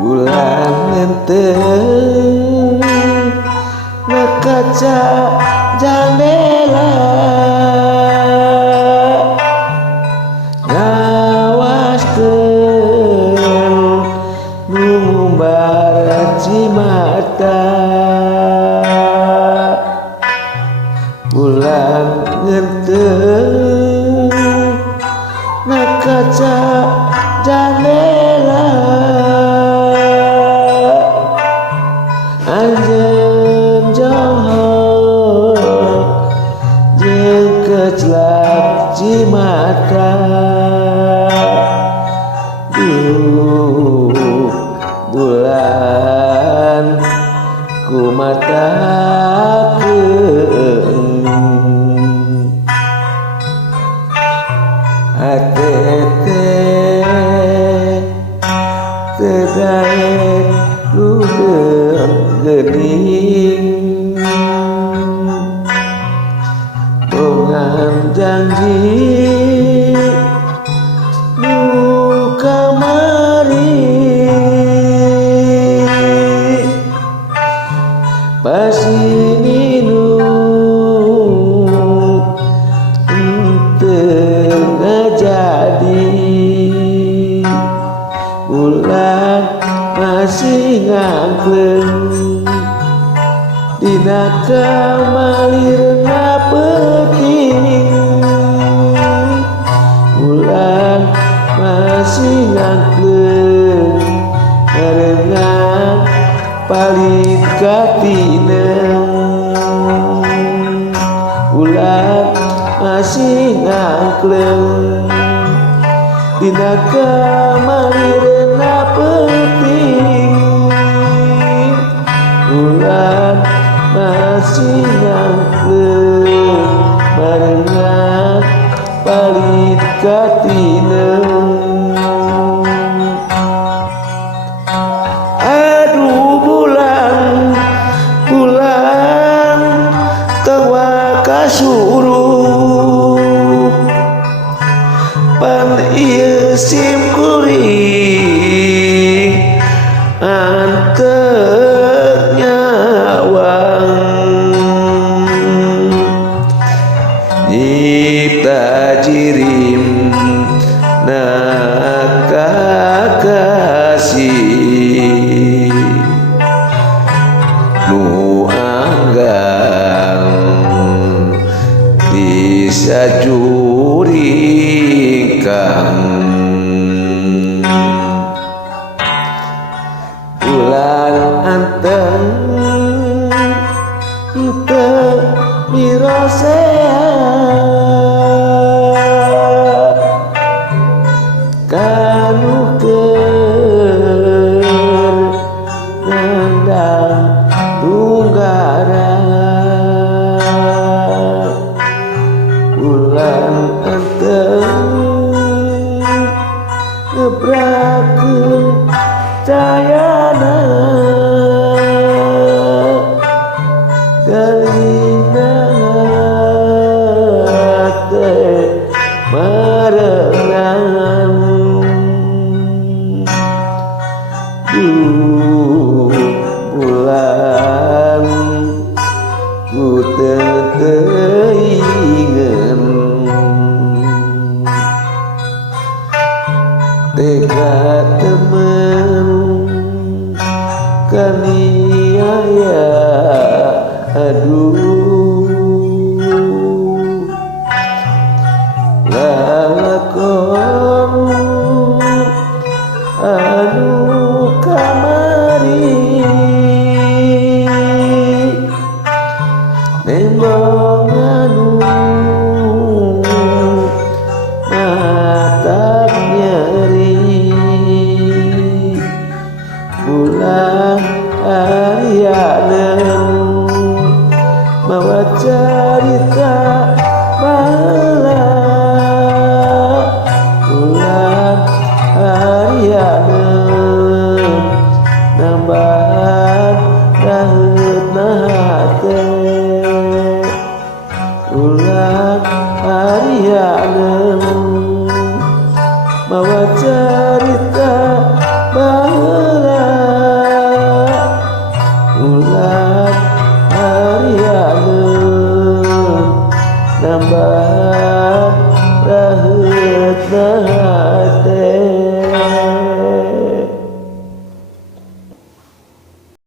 bulan ngenteng ngekaca jendela ngawaskeun nu ngumbar cimata. Bulan ngenteng ngekaca jendela anjeun johor jeung keclap cimata. Bulan kumatakeun atete teu daek ludeung geuning bongan janji nu kamari pasti minum teu ngajadi. Bulan masih ngangkleng dina kamalirna peuting. Bulan masih ngangkleng ngarengan palit katineng. Bulan masih ngangkleng dina kamalirna peuting. Bulan masih ngangkleng ngarengan palit katineng. Kasurup pan ieu sim kuring anteu nyawang nyipta jirim nakakasih nu anggang sajuringkang. Bulan anteng teu mirosea kanukeun ngandang tunggara. Bulan anteng ngebrakeun cahayana galina teh marengan. Bulan ku teu teuingeun tega temen kaniaya aduh lalakon anu kamari nembong anu mata nyeri. Bulan arianeun mawa carita baheula. Bulan arianeun nambahan raheutna teh. Bulan arianeun mawa carita bulan raheutna